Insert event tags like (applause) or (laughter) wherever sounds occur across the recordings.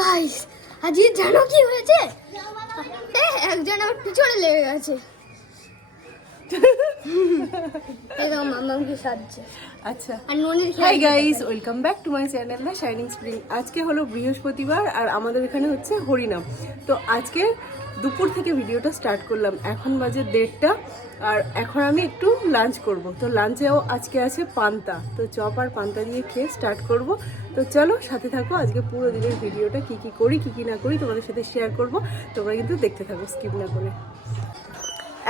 Guys আজকে জানো কি হয়েছে? একজন আমার পিছনে লেগে গেছে। আচ্ছা। Hi guys welcome back to my channel the shining spring আজকে হলো বৃহস্পতিবার আর আমাদের এখানে হচ্ছে হরিনাম। তো আজকে দুপুর থেকে ভিডিওটা স্টার্ট করলাম। এখন বাজে দেড়টা আর এখন আমি একটু লাঞ্চ করব। তো লাঞ্চেও আজকে আছে পান্তা। তো চপ আর পান্তা দিয়ে খেয়ে স্টার্ট করব। তো চলো সাথে থাকো আজকে পুরো দিনের ভিডিওটা কি কি করি কি কি না করি তোমাদের সাথে শেয়ার করব। তোমরা কিন্তু দেখতে থাকো স্কিপ না করে।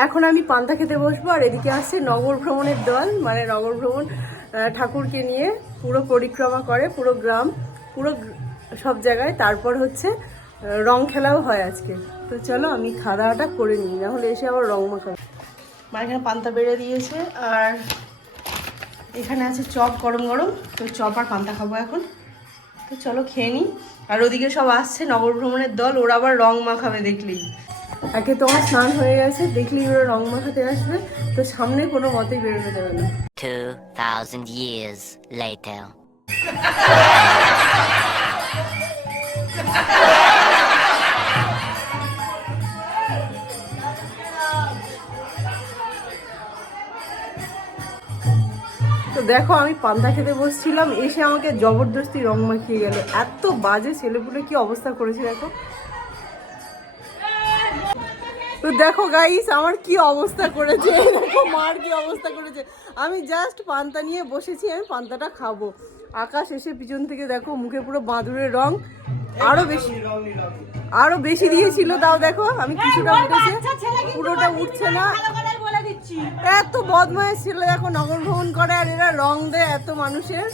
এখন আমি পান্তা খেতে বসবো, আর এদিকে আসছে নগর ভ্রমণের দল মানে নগর ভ্রমণ ঠাকুরকে নিয়ে পুরো পরিক্রমা করে, পুরো গ্রাম, পুরো সব জায়গায়। তারপর হচ্ছে রং খেলাও হয় আজকে। তো চলো আমি খাওয়া দাওয়াটা করে নিই, নাহলে এসে আবার রং মাখাবো। মা এখানে পান্তা বেড়ে দিয়েছে, আর এখানে আছে চপ গরম গরম। তো চপ আর পান্তা খাব এখন। তো চলো খেয়ে নিই। আর ওদিকে সব আসছে নগর ভ্রমণের দল, ওরা আবার রং মাখাবে দেখলেই। একে তোমার স্নান হয়ে গেছে দেখলেই ওরা রং মাখাতে আসবে। তো সামনে কোনো মতেই বেরোনো যাবে না। 2,000 years later. তো দেখো আমি পান্তা খেতে বসছিলাম এসে আমাকে জবরদস্তি রং মাখিয়ে গেল। এত বাজে ছেলেপুলে কি অবস্থা করেছে দেখো। তো দেখো গাইস আমার কি অবস্থা করেছে? দেখো মার কি অবস্থা করেছে? আমি জাস্ট পান্তা নিয়ে বসেছি আমি পান্তাটা খাব। আকাশ এসে পিছন থেকে দেখো মুখে পুরো বাঁদুরের রং। আরও বেশি আরও বেশি দিয়েছিল তাও দেখো আমি কিছুটা উঠেছে। পুরোটা উঠছে না। এত বদমাইশ ছিল দেখো নগর ভ্রমণ করে আর এরা রং দেয় এত মানুষের।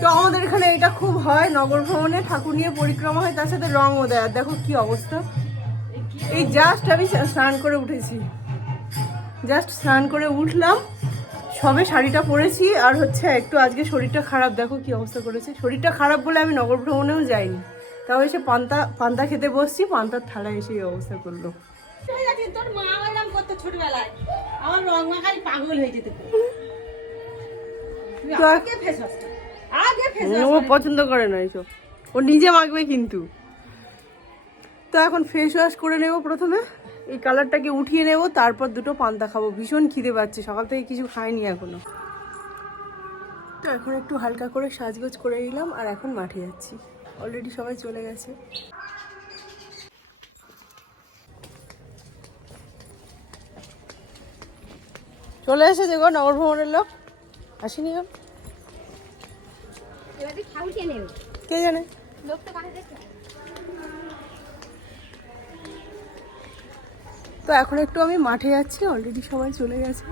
তো আমাদের এখানে এটা খুব হয় নগর ভ্রমণে ঠাকুর নিয়ে পরিক্রমা হয় তার সাথে রঙও দেয়। আর দেখো কি অবস্থা। এই জাস্ট আমি স্নান করে উঠেছি। জাস্ট স্নান করে উঠলাম সবে শাড়িটা পরেছি আর হচ্ছে একটু আজকে শরীরটা খারাপ দেখো কি অবস্থা করেছে। শরীরটা খারাপ বলে আমি নগর ভ্রমণেও যাইনি। তাও এসে পান্তা পান্তা খেতে বসছি পান্তার থালায় এসে এই অবস্থা করল। তোর মা এরকম করতো ছোটবেলায়। আমার রং মাখাই পাগল হয়ে যেত পুরো। তুই তো এক- আগে ফেস আগে ফেস ও পছন্দ করে না এইসব ও নিজে মাখবে কিন্তু। তো এখন ফেস ওয়াশ করে নেব প্রথমে। এই কালারটাকে উঠিয়ে নেব তারপর দুটো পান্তা খাব। ভীষণ খিদে পাচ্ছে সকাল থেকে কিছু খাইনি এখনও। তো এখন একটু হালকা করে সাজগোজ করে নিলাম আর এখন মাঠে যাচ্ছি। অলরেডি সবাই চলে গেছে। চলে এসেছে গো নগর ভ্রমণের লোক। আসেনি কে জানে? লোক তো কানে দেখতে তো এখন একটু আমি মাঠে যাচ্ছি অলরেডি সবাই চলে গেছে।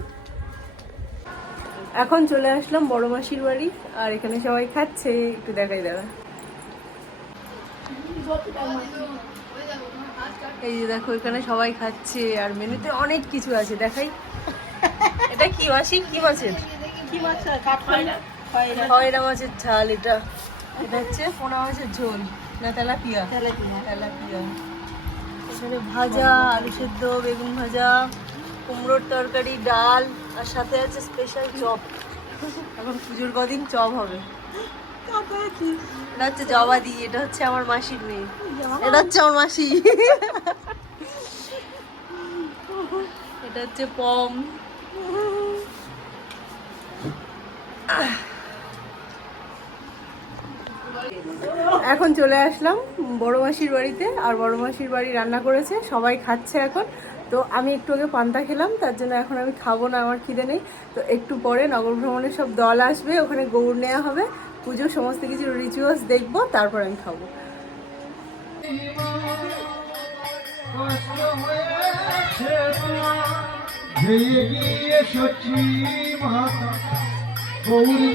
এখন চলে আসলাম বড় মাসির বাড়ি আর এখানে সবাই খাচ্ছে একটু দেখাই দাদা এই যে দেখো এখানে সবাই খাচ্ছে আর মেনুতে অনেক কিছু আছে দেখাই। এটা কি মাসি? কি মাছের? কি মাছ? খয়রা মাছের ঝাল এটা। এটা হচ্ছে পোনা মাছের ঝোল না তেলাপিয়া? তেলাপিয়া। তেলাপিয়া। এখানে ভাজা, আলু সেদ্ধ, বেগুন ভাজা, কুমড়োর তরকারি, ডাল, আর সাথে আছে স্পেশাল চপ। এখন পুজোর কদিন চপ হবে। এটা হচ্ছে জবাদি, এটা হচ্ছে আমার মাসির মেয়ে। এটা হচ্ছে আমার মাসি। এটা হচ্ছে পম। এখন চলে আসলাম বড় মাসির বাড়িতে, আর বড় মাসির বাড়ি রান্না করেছে, সবাই খাচ্ছে এখন। তো আমি একটু আগে পান্তা খেলাম, তার জন্য এখন আমি খাব না, আমার খিদে নেই। তো একটু পরে নগর ভ্রমণের সব দল আসবে, ওখানে গৌড় নেওয়া হবে, পুজো, সমস্ত কিছু রিচুয়ালস দেখব, তারপর আমি খাব। গিয়ে সচি মাতা, গৌরী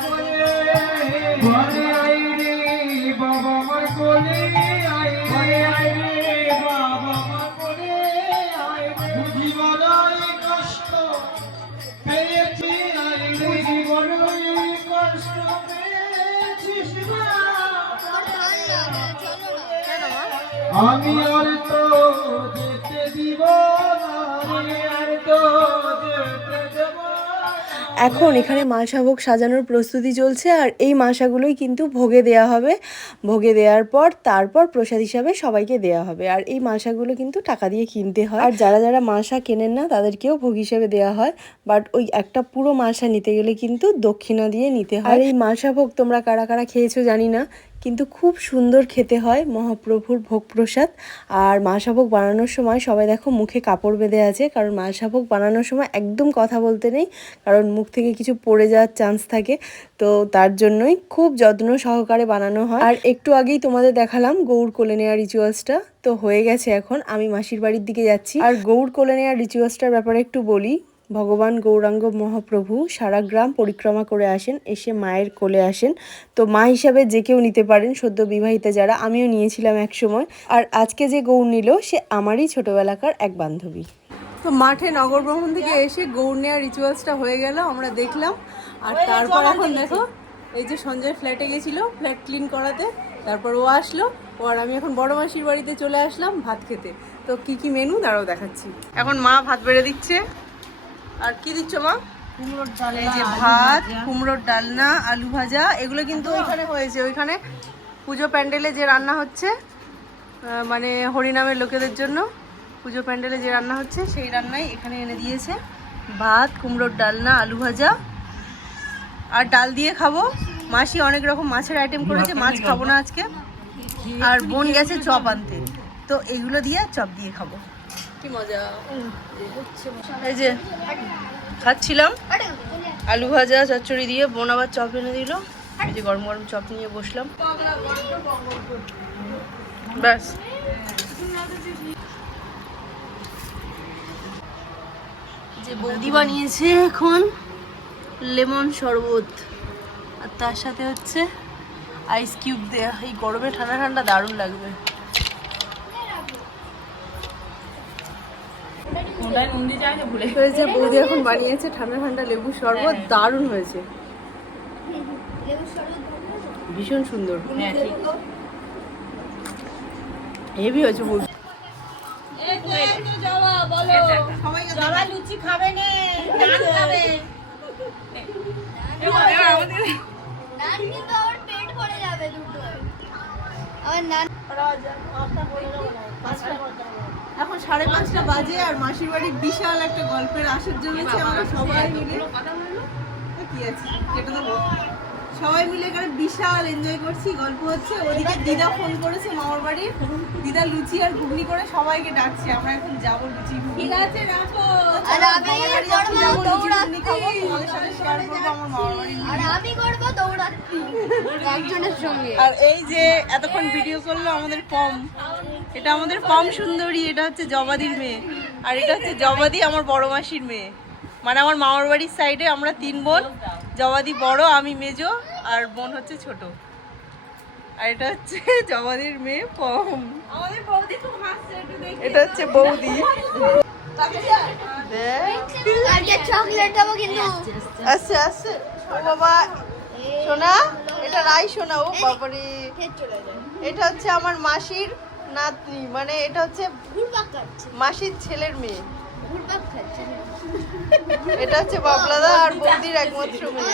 আমি আর তো যেতে দিব আমি আর তো যেতে দেব এখন এখানে মালসাভোগ সাজানোর প্রস্তুতি চলছে আর এই মালসাগুলোই কিন্তু ভোগে দেয়া হবে। ভোগে দেওয়ার পর তারপর প্রসাদ হিসাবে সবাইকে দেয়া হবে আর এই মালসাগুলো কিন্তু টাকা দিয়ে কিনতে হয়। আর যারা যারা মালসা কেনেন না তাদেরকেও ভোগ হিসেবে দেওয়া হয়। বাট ওই একটা পুরো মালসা নিতে গেলে কিন্তু দক্ষিণা দিয়ে নিতে হয়। আর এই মালসা ভোগ তোমরা কারা কারা খেয়েছো জানি না কিন্তু খুব সুন্দর খেতে হয় মহাপ্রভুর ভোগ প্রসাদ। আর মালসাভোগ বানানোর সময় সবাই দেখো মুখে কাপড় বেঁধে আছে, কারণ মালসাভোগ বানানোর সময় একদম কথা বলতে নেই, কারণ মুখ থেকে কিছু পড়ে যাওয়ার চান্স থাকে। তো তার জন্যই খুব যত্ন সহকারে বানানো হয়। আর একটু আগেই তোমাদের দেখালাম গৌর কোলে নেওয়া রিচুয়ালসটা তো হয়ে গেছে এখন, আমি মাসির বাড়ির দিকে যাচ্ছি। আর গৌর কোলে নেওয়া রিচুয়ালসটার ব্যাপারে একটু বলি। ভগবান গৌরাঙ্গ মহাপ্রভু সারা গ্রাম পরিক্রমা করে আসেন এসে মায়ের কোলে আসেন। তো মা হিসাবে যে কেউ নিতে পারেন সদ্য বিবাহিতা যারা আমিও নিয়েছিলাম এক সময়। আর আজকে যে গৌর নিল সে আমারই ছোটবেলাকার এক বান্ধবী। তো মাঠে নগর ভ্রমণ থেকে এসে গৌর নেওয়ার রিচুয়ালসটা হয়ে গেল আমরা দেখলাম। আর তারপর এখন দেখো। এই যে সঞ্জয় ফ্ল্যাটে গেছিল ফ্ল্যাট ক্লিন করাতে। তারপর ও আসলো ও আর আমি এখন বড় মাসির বাড়িতে চলে আসলাম ভাত খেতে। তো কি কি মেনু তারাও দেখাচ্ছি। এখন মা ভাত বেড়ে দিচ্ছে। আর কি দিচ্ছ মা? এই যে ভাত কুমড়োর ডালনা আলু ভাজা এগুলো কিন্তু ওইখানে হয়েছে। ওইখানে পুজো প্যান্ডেলে যে রান্না হচ্ছে মানে হরিনামের লোকেদের জন্য পুজো প্যান্ডেলে যে রান্না হচ্ছে সেই রান্নাই এখানে এনে দিয়েছে। ভাত কুমড়োর ডালনা আলু ভাজা। আর ডাল দিয়ে খাব। মাসি অনেক রকম মাছের আইটেম করেছে মাছ খাব না আজকে। আর বোন গেছে চপ আনতে। তো এইগুলো দিয়ে চপ দিয়ে খাব। কি মজা। এই যে খাচ্ছিলাম। আলু ভাজা চচ্চড়ি দিয়ে বোন আবার চপ এনে দিল। এই যে গরম গরম চপ নিয়ে বসলাম। ব্যাস। যে বৌদি বানিয়েছে এখন লেমন শরবত। আর তার সাথে হচ্ছে আইস কিউব দেয়া। এই গরমে ঠান্ডা ঠান্ডা দারুণ লাগবে। হয়েছে বৌদি এখন বানিয়েছে ঠান্ডা ঠান্ডা লেবু শরবত দারুণ হয়েছে। ভীষণ সুন্দর। হেভি হয়েছে বৌদি লুচি খাবে নে খাবে। নান কিন্তু আবার পেট ভরে যাবে দুটো। আবার নান এখন সাড়ে পাঁচটা বাজে আর মাসির বাড়ির বিশাল একটা গল্পের আসর জমেছে আমরা সবাই মিলে। কি আছে? কেটে দেবো। সবাই মিলে এখানে বিশাল এনজয় করছি গল্প হচ্ছে। ওদিকে দিদা ফোন করেছে মামার বাড়ির দিদা লুচি আর ঘুগনি করে সবাইকে ডাকছে। আমরা এখন যাব লুচি ঠিক আছে রাখো। আর আমি করব দৌড়াচ্ছি তোমাদের সাথে শেয়ার করব আমার মামার বাড়ির আর আমি করব দৌড়াচ্ছি। একজনের সঙ্গে। আর এই যে এতক্ষণ ভিডিও করল আমাদের পম। এটা আমাদের কম সুন্দরী এটা হচ্ছে জবাদির মেয়ে। আর এটা হচ্ছে জবাদি আমার বড় মাসির মেয়ে। মানে আমার মামার বাড়ির সাইডে আমরা তিন বোন জবাদি বড় আমি মেজো আর বোন হচ্ছে ছোট। আর এটা হচ্ছে (laughs) জবাদির মেয়ে পম। আমাদের বৌদি খুব হাসছে একটু এটা হচ্ছে বৌদি। আচ্ছা আচ্ছা বাবা সোনা এটা রাই সোনা ও বাবারে। খেয়ে চলে যায় এটা হচ্ছে আমার মাসির নাতনি মানে এটা হচ্ছে মাসির ছেলের মেয়ে। এটা হচ্ছে বাবলাদা আর বৌদির একমাত্র মেয়ে।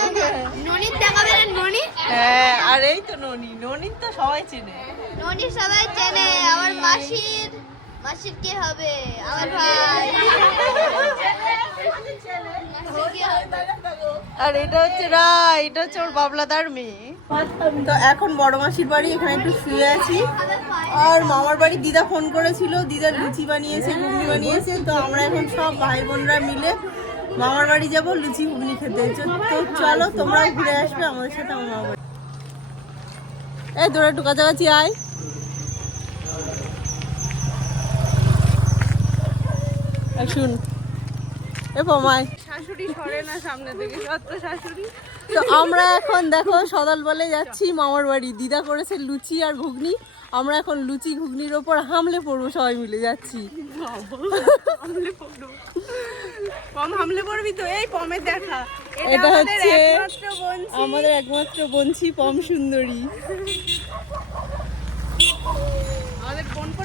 ননির দেখাবে না ননি? হ্যাঁ আর এই তো ননি। ননি তো সবাই চেনে। ননি সবাই চেনে আমার মাসির মাসির কে হবে? আমার ভাই? আর এটা হচ্ছে রাই এটা হচ্ছে ওর বাবলাদার মেয়ে। তো এখন বড় মাসির বাড়ি, এখানে একটু শুয়ে আছি। আর মামার বাড়ি দিদা ফোন করেছিল, দিদা লুচি বানিয়েছে, ঘুগনি বানিয়েছে, তো আমরা এখন সব ভাই বোনরা মিলে মামার বাড়ি যাব, লুচি, ঘুগনি খেতে। তো চলো, তোমরাও ঘুরে আসবে, আমাদের সাথে আমার মামার বাড়ি। এই তোরা একটু কাছাকাছি আয়। শুন। এ পমায় শাশুড়ি সরে না সামনে থেকে সত্য শাশুড়ি। তো আমরা এখন দেখো সদাল বলে যাচ্ছি মামার বাড়ি। দিদা করেছে লুচি আর ঘুগনি। আমরা এখন লুচি ঘুগনির ওপর হামলে পড়ব সবাই মিলে যাচ্ছি। পম হামলে পড়বি তো? এই পমের দেখা। এটা হচ্ছে আমাদের একমাত্র বঞ্চি পম সুন্দরী আমাদের বোন বনপোটা দেখা একটু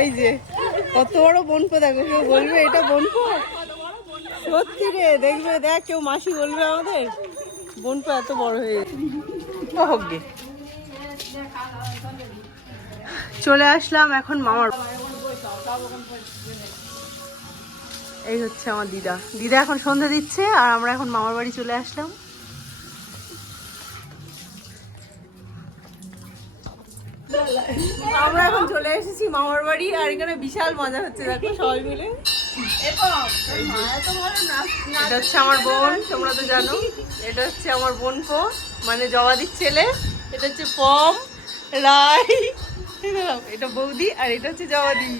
এই যে, কত বড় বনপো দেখো, কেউ বলবে এটা বনপো? সত্যি রে, দেখবে, দেখ, কেউ মাসি বলবে আমাদের। বনপো এত বড় হয়ে গেছে। চলে আসলাম এখন মামার। এই হচ্ছে আমার দিদা। দিদা এখন সন্ধে দিচ্ছে, আর আমরা এখন মামার বাড়ি চলে আসলাম। আমরা এখন চলে এসেছি মামার বাড়ি, আর এখানে বিশাল মজা হচ্ছে, দেখো সবাই মিলে। এটা হচ্ছে আমার বোন, তোমরা তো জানো। এটা হচ্ছে আমার বোন পো মানে জবাদির ছেলে। এটা হচ্ছে পম, রাই। এটা বৌদি, আর এটা হচ্ছে জবাদি।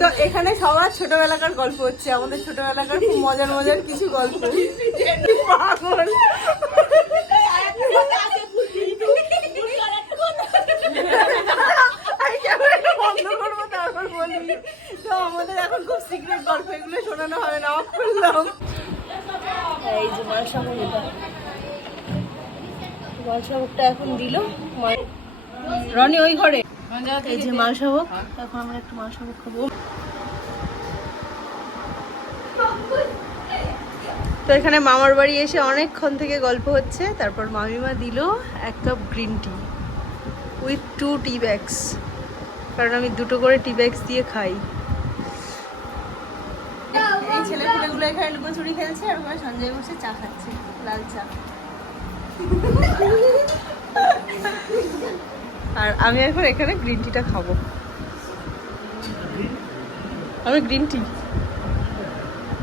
তো এখানে সবার ছোটবেলাকার গল্প হচ্ছে, আমাদের ছোটবেলাকার খুব মজার মজার কিছু গল্প। পাগল আমি ক্যামেরাটা বন্ধ করব তারপর বলি তো আমাদের এখন খুব সিক্রেট গল্প, এগুলো শোনানো হবে না অফ করলাম। এই যে এটা। মালসামুকটা এখন দিল। রনি ওই ঘরে। এই যে এখন আমরা একটু খাব। তো এখানে মামার বাড়ি এসে অনেকক্ষণ থেকে গল্প হচ্ছে। তারপর মামিমা দিল এক cup green tea with two tea bags কারণ আমি দুটো করে টি ব্যাগস দিয়ে খাই এই এখানে লুকোচুরি খেলছে আর ওখানে সঞ্জয় বসে চা খাচ্ছে লাল চা। আর আমি এখন এখানে গ্রিন টিটা খাব। আমি গ্রিন টি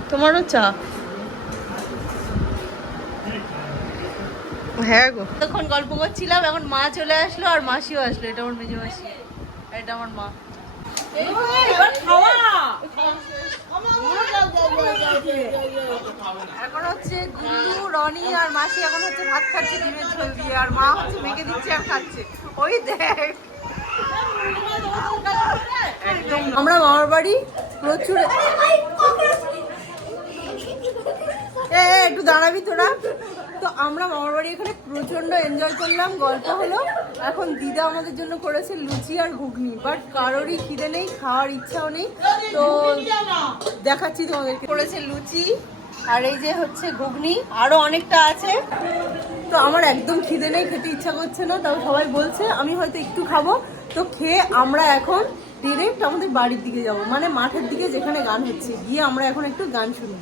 তোমারও চা? হ্যাঁ গো। তখন গল্প করছিলাম এখন মা চলে আসলো আর মাসিও আসলো এটা আমার মেজো মাসি এটা আমার মা। এখন হচ্ছে গুল্লু রনি আর মাসি এখন হচ্ছে ভাত খাচ্ছে ডিমের ঝোল দিয়ে আর মা হচ্ছে মেখে দিচ্ছে আর খাচ্ছে। ওই দেখ। একদম। আমরা মামার বাড়ি প্রচুর একটু দাঁড়াবি তোরা। তো আমরা মামার বাড়ি এখানে প্রচণ্ড এনজয় করলাম, গল্প হলো। এখন দিদা আমাদের জন্য করেছে লুচি আর ঘুগনি বাট কারোরই খিদে নেই, খাওয়ার ইচ্ছাও নেই। তো দেখাচ্ছি তোমাদেরকে। করেছে লুচি আর এই যে হচ্ছে ঘুগনি, আরও অনেকটা আছে। তো আমার একদম খিদে নেই, খেতে ইচ্ছা করছে না, তাও সবাই বলছে, আমি হয়তো একটু খাব। তো খেয়ে আমরা এখন ডিরেক্ট আমাদের বাড়ির দিকে যাব মানে মাঠের দিকে যেখানে গান হচ্ছে, গিয়ে আমরা এখন একটু গান শুনব।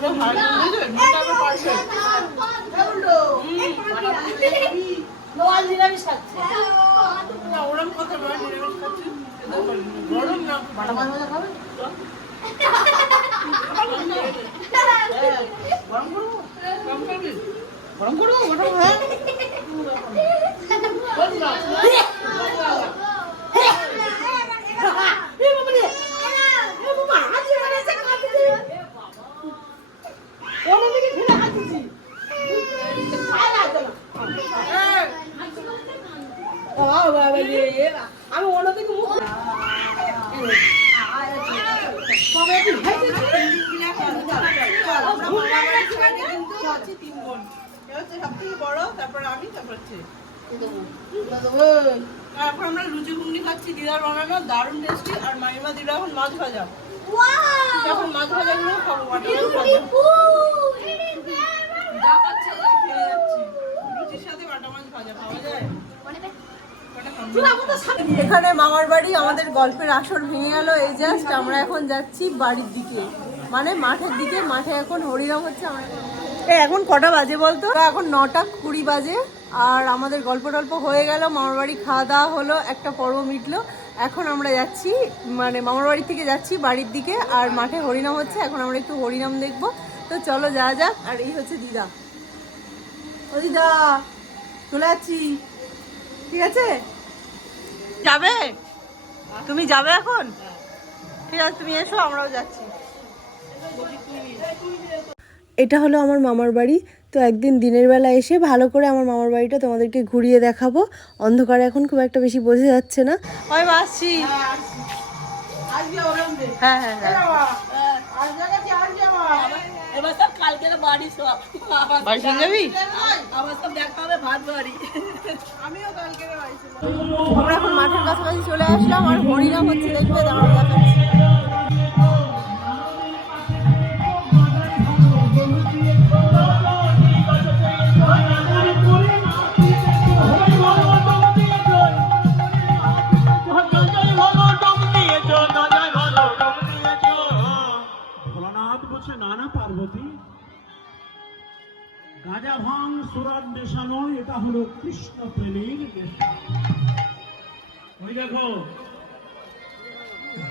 এটা ভালো বুঝলে মোটা আবার পার্সেল নোয়াল নিরামিষ খাচ্ছে না ওরম কথা বলে নিরামিষ খাচ্ছি গরম না বাটা মাছ ভাজা খাবে গরম করব গরম করবি গরম করব ওটা হ্যাঁ আমি অন্যদিকে মুখ আমরা মামার বাড়ির সাইডে কিন্তু আছি তিন বোন এ হচ্ছে সব থেকে বড় তারপর আমি তারপর হচ্ছে তারপর আমরা লুচি ঘুগনি খাচ্ছি দিদার বানানো দারুণ টেস্টি আর মামিমা দিদা এখন মাছ ভাজা যখন মাছ ভাজা গুলো খাব বাটা মাছ ভাজা যা পাচ্ছে তাই খেয়ে যাচ্ছি লুচির সাথে বাটা মাছ ভাজা খাওয়া যায় এখানে মামার বাড়ি আমাদের গল্পের আসর ভেঙে গেল, এই জাস্ট আমরা এখন যাচ্ছি বাড়ির দিকে। মানে মাঠের দিকে, মাঠে এখন হরিনাম হচ্ছে আমরা এখন- কটা বাজে বলতো? এখন নটা কুড়ি বাজে, আর আমাদের গল্প টল্প হয়ে গেল, মামার বাড়ি খাওয়া দাওয়া হলো, একটা পর্ব মিটলো। এখন আমরা যাচ্ছি মানে মামার বাড়ি থেকে যাচ্ছি বাড়ির দিকে, আর মাঠে হরিনাম হচ্ছে, এখন আমরা একটু হরিনাম দেখব। তো চলো যাওয়া যাক, আর এই হচ্ছে দিদা। ও দিদা, চলে যাচ্ছি। ঠিক আছে? যাবে? তুমি যাবে এখন? ঠিক আছে তুমি এসো আমরাও যাচ্ছি। এটা হলো আমার মামার বাড়ি। তো একদিন দিনের বেলা এসে ভালো করে আমার মামার বাড়িটা তোমাদেরকে ঘুরিয়ে দেখাবো। অন্ধকারে এখন খুব একটা বেশি বোঝা যাচ্ছে না। আমি আসছি হ্যাঁ হ্যাঁ হ্যাঁ। সব কালকের বাড়ি সব। বাড়ি চলে যাবি? আবার সব দেখা হবে ভাত বাড়ি। আমরা এখন মাঠের কাছাকাছি চলে আসলাম আর হরিণা হচ্ছে দেখবে দাঁড়ানো দেখাচ্ছি। গাঁজা ভাঙ সুরাত নেশা নয় এটা হলো কৃষ্ণ প্রেমীর নেশা। ওই দেখো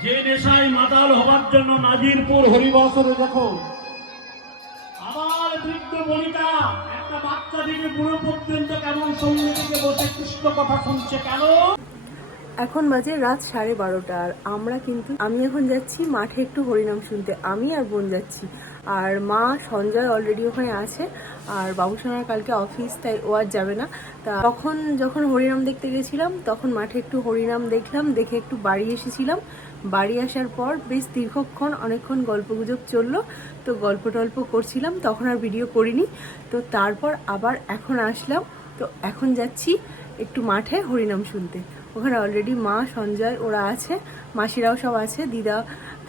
যে নেশায় মাতাল হবার জন্য নাজিরপুর হরিবাসরে দেখো আবার বৃদ্ধ বনিতা একটা বাচ্চা থেকে বুড়ো পর্যন্ত কেমন সঙ্গে থেকে বসে কৃষ্ণ কথা শুনছে কেন? এখন বাজে রাত সাড়ে বারোটা আর আমরা কিন্তু আমি এখন যাচ্ছি মাঠে একটু হরিনাম শুনতে আমি আর বোন যাচ্ছি। আর মা সঞ্জয় অলরেডি ওখানে আছে, আর বাবুসোনার কালকে অফিস তাই ও আর যাবে না। তা তখন যখন হরিনাম দেখতে গেছিলাম, তখন মাঠে একটু হরিনাম দেখলাম, দেখে একটু বাড়ি এসেছিলাম। বাড়ি আসার পর বেশ দীর্ঘক্ষণ অনেকক্ষণ গল্পগুজব চলল, তো গল্প টল্প করছিলাম, তখন আর ভিডিও করিনি। তো তারপর আবার এখন আসলাম, তো এখন যাচ্ছি একটু মাঠে হরিনাম শুনতে। ওখানে অলরেডি মা, সঞ্জয় ওরা আছে, মাসিরাও সব আছে, দিদা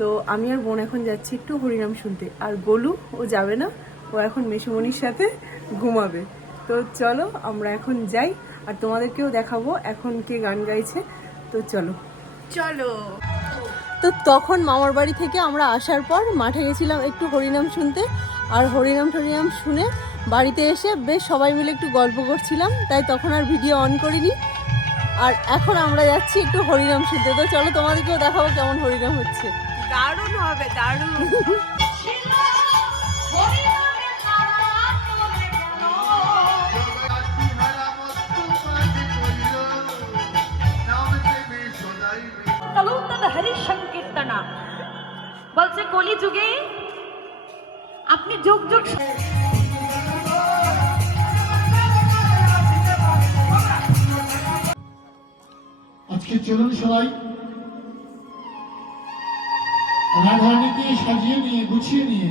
তো আমি আর বোন এখন যাচ্ছি একটু হরিনাম শুনতে। আর গোলু ও যাবে না। ও এখন মেসুমনির সাথে ঘুমাবে। তো চলো আমরা এখন যাই। আর তোমাদেরকেও দেখাবো এখন কে গান গাইছে। তো চলো। চলো। তো তখন মামার বাড়ি থেকে আমরা আসার পর মাঠে গেছিলাম একটু হরিনাম শুনতে। আর হরিনাম টরিনাম শুনে বাড়িতে এসে বেশ সবাই মিলে একটু গল্প করছিলাম। তাই তখন আর ভিডিও অন করিনি। আর এখন আমরা যাচ্ছি একটু হরিনাম শুনতে। তো চলো তোমাদেরকেও দেখাবো কেমন হরিনাম হচ্ছে। দারুণ হবে দারুণ। তলুতদ হরি সংকীর্তনা বলছে কলি যুগে আপনি যুগ যুগ আজকে চলুন সবাই। রাধারানীকে সাজিয়ে নিয়ে, গুছিয়ে নিয়ে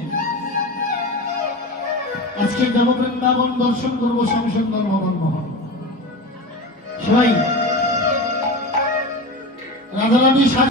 আজকে দেববৃন্দাবন দর্শন করব শ্যামসুন্দর ভবন মহন সবাই, রাধারানী সাজিয়ে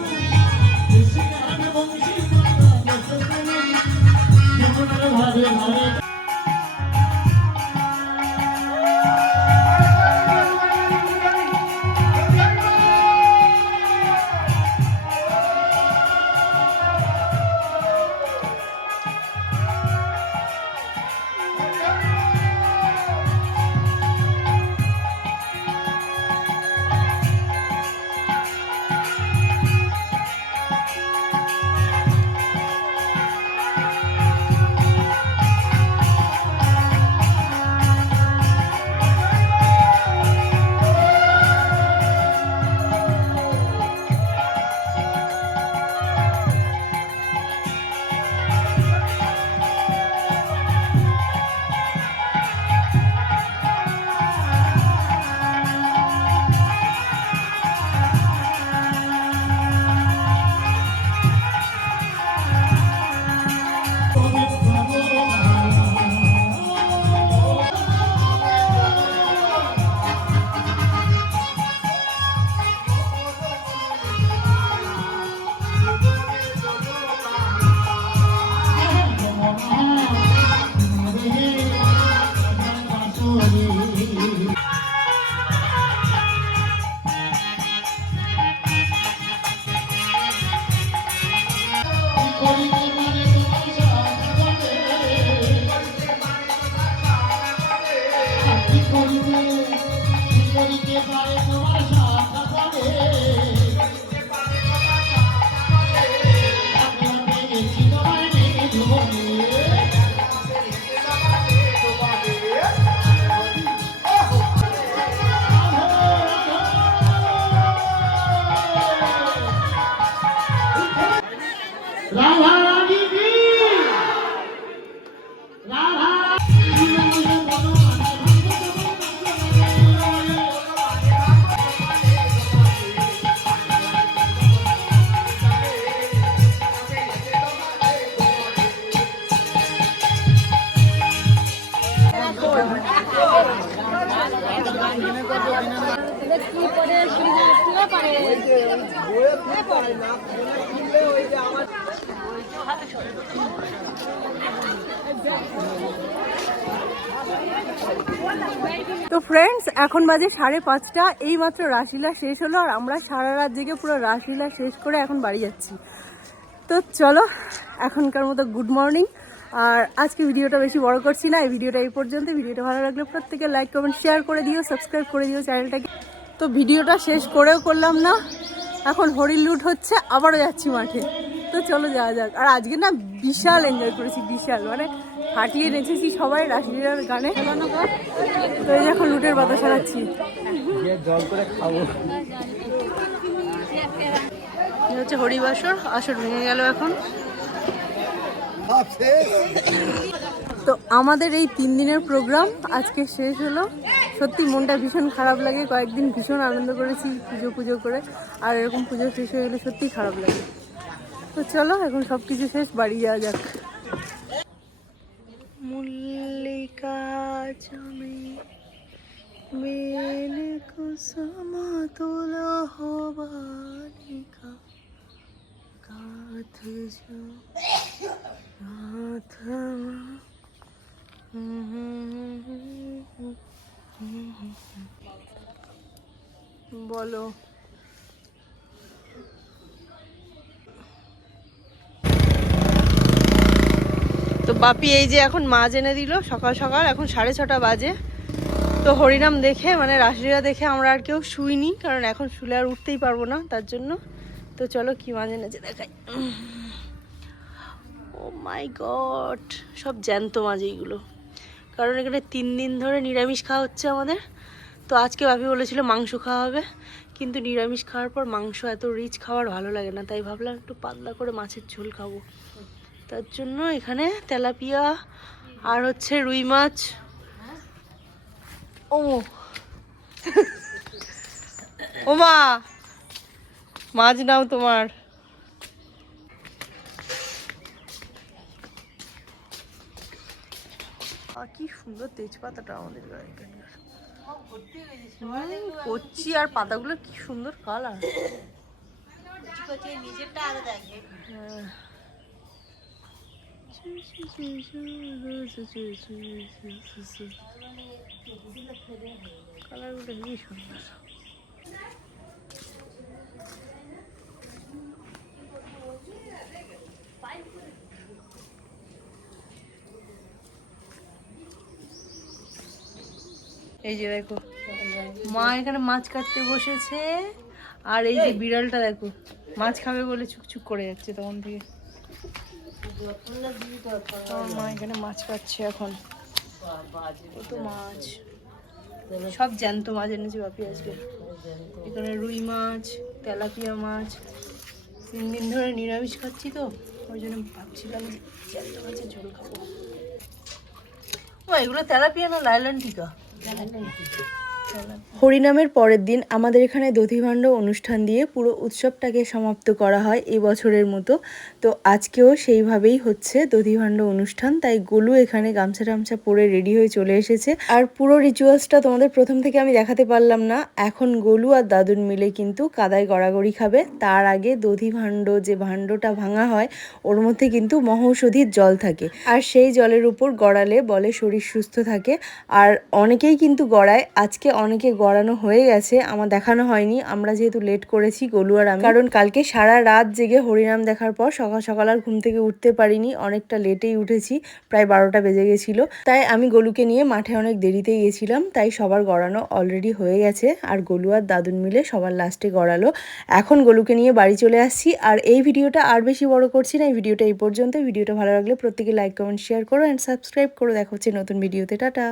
এখন বাজে সাড়ে পাঁচটা এই মাত্র রাসলীলা শেষ হলো আর আমরা সারা রাত জেগে পুরো রাসলীলা শেষ করে এখন বাড়ি যাচ্ছি। তো চলো, এখনকার মতো গুড মর্নিং আর আজকে ভিডিওটা বেশি বড় করছি না, এই ভিডিওটা এই পর্যন্ত। ভিডিওটা ভালো লাগলে প্রত্যেকে লাইক কমেন্ট শেয়ার করে দিও সাবস্ক্রাইব করে দিও চ্যানেলটাকে তো ভিডিওটা শেষ করেও করলাম না, এখন হরিণ লুট হচ্ছে, আবারও যাচ্ছি মাঠে। তো চলো যাওয়া যাক। আর আজকে না বিশাল এনজয় করেছি, বিশাল। মানে ফাটিয়ে নেচেছি সবাই রাসলীলার গানে। তো এই এখন লুটের বাতা সারাচ্ছি এই হচ্ছে হরিবাসর আসর ভেঙে গেল এখন। তো আমাদের এই তিন দিনের প্রোগ্রাম আজকে শেষ হলো। সত্যি মনটা ভীষণ খারাপ লাগে কয়েকদিন ভীষণ আনন্দ করেছি পুজো পুজো করে আর এরকম পুজো শেষ হয়ে গেলে সত্যিই খারাপ লাগে। তো চলো এখন সব কিছু শেষ বাড়ি যাওয়া যাক। মল্লিকা চমে বেল কুসুম তুলো হবালিকা কাথ যো বলো। তো বাপি এই যে এখন মাছ এনে দিল, সকাল সকাল, এখন সাড়ে ছটা বাজে। তো হরিনাম দেখে মানে রাসলীলা দেখে আমরা আর কেউ শুইনি, কারণ এখন শুলে আর উঠতেই পারব না তার জন্য। তো চলো কি মাছ এনেছে দেখাই। ও মাই গড, সব জ্যান্ত মাছ এইগুলো। কারণ এখানে তিন দিন ধরে নিরামিষ খাওয়া হচ্ছে আমাদের। তো আজকে বাপি বলেছিল মাংস খাওয়া হবে, কিন্তু নিরামিষ খাওয়ার পর মাংস এত রিচ খাওয়ার ভালো লাগে না, তাই ভাবলাম একটু পাতলা করে মাছের ঝোল খাব। তার জন্য এখানে তেলাপিয়া আর হচ্ছে রুই মাছ। ও ও মা মাছ নাও তোমার। কি সুন্দর তেজপাতাটা আমাদের কচ্ছি আর পাতাগুলো কি সুন্দর কালার কালারগুলো হেবি সুন্দর এই যে দেখো মা এখানে মাছ কাটতে বসেছে আর এই যে বিড়ালটা দেখো মাছ খাবে বলে চুকচুক করে যাচ্ছে তখন থেকে। মা এখানে মাছ কাটছে এখন। কত মাছ। সব জ্যান্ত মাছ এনেছে বাপি আজকে। এখানে রুই মাছ, তেলাপিয়া মাছ। তিন দিন ধরে নিরামিষ খাচ্ছি তো, ওই জন্য ভাবছিলাম জ্যান্ত মাছের ঝোল খাব। ও, এগুলো তেলাপিয়া না লাইলন টিকা। হরিনামের পরের দিন আমাদের এখানে দধিভাণ্ড অনুষ্ঠান দিয়ে পুরো উৎসবটাকে সমাপ্ত করা হয় এই বছরের মতো। তো আজকেও সেইভাবেই হচ্ছে দধিভাণ্ড অনুষ্ঠান, তাই গোলু এখানে গামছা টামছা পরে রেডি হয়ে চলে এসেছে। আর পুরো রিচুয়ালসটা তোমাদের প্রথম থেকে আমি দেখাতে পারলাম না। এখন গোলু আর দাদুর মিলে কিন্তু কাদায় গড়াগড়ি খাবে। তার আগে দধিভাণ্ড যে ভাণ্ডটা ভাঙা হয়, ওর মধ্যে কিন্তু মহৌষধির জল থাকে। আর সেই জলের উপর গড়ালে বলে শরীর সুস্থ থাকে। আর অনেকেই কিন্তু গড়ায়। আজকে অনেকে গড়ানো হয়ে গেছে, আমার দেখানো হয়নি। আমরা যেহেতু লেট করেছি গলু আর আমি। কারণ কালকে সারা রাত জেগে হরিনাম দেখার পর সকাল সকাল আর ঘুম থেকে উঠতে পারিনি, অনেকটা লেটেই উঠেছি, প্রায় বারোটা বেজে গেছিল। তাই আমি গলুকে নিয়ে মাঠে অনেক দেরিতে গেছিলাম, তাই সবার গড়ানো অলরেডি হয়ে গেছে আর গলু আর দাদুন মিলে সবার লাস্টে গড়ালো। এখন গলুকে নিয়ে বাড়ি চলে আসছি আর এই ভিডিওটা আর বেশি বড় করছি না, এই ভিডিওটা এই পর্যন্ত ভিডিওটা ভালো লাগলে প্রত্যেকে লাইক কমেন্ট শেয়ার করো অ্যান্ড সাবস্ক্রাইব করো দেখা হচ্ছে নতুন ভিডিওতে। টাটা!